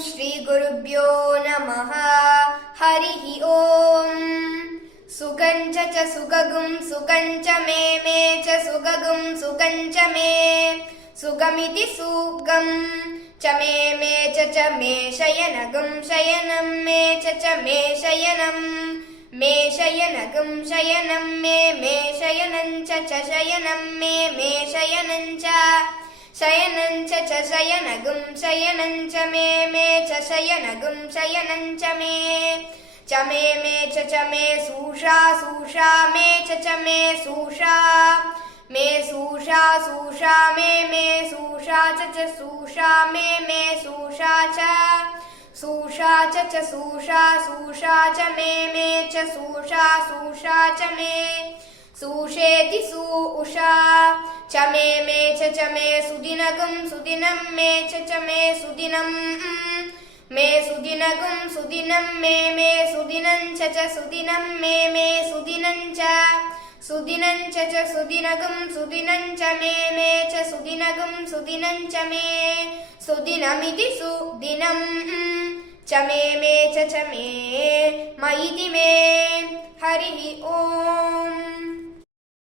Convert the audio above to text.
श्रीगुरुभ्यो नमः। हरिः ॐ। सुगं च सुगगुं सुगं च मे च सुगगुं सुगं च मे सुगमिति सुगं च मे च मे शयनगं शयनं मे च मे शयनं मे शयनगं शयनं मे शयनं च शयनं मे शयनं च शयनं च शयनगं शयनं च मे च शयनगं शयनं च मे च मे सूषा सूषा मे च मे सूषा मे सूषा सूषा मे सूषा च सूषा मे सूषा च सूषा च सूषा सूषा च मे च सूषा सूषा च मे सूषेति सूषा च मे च मे सुदिनगं सुदिनं मे च मे सुदिनं मे सुदिनगं सुदिनं मे सुदिनं च सुदिनं मे सुदिनं च सुदिनं च सुदिनगं सुदिनं च मे च सुदिनगं सुदिनं च मे सुदिनमिति सुदिनं च मे च मे मयिति मे। हरिः ॐ।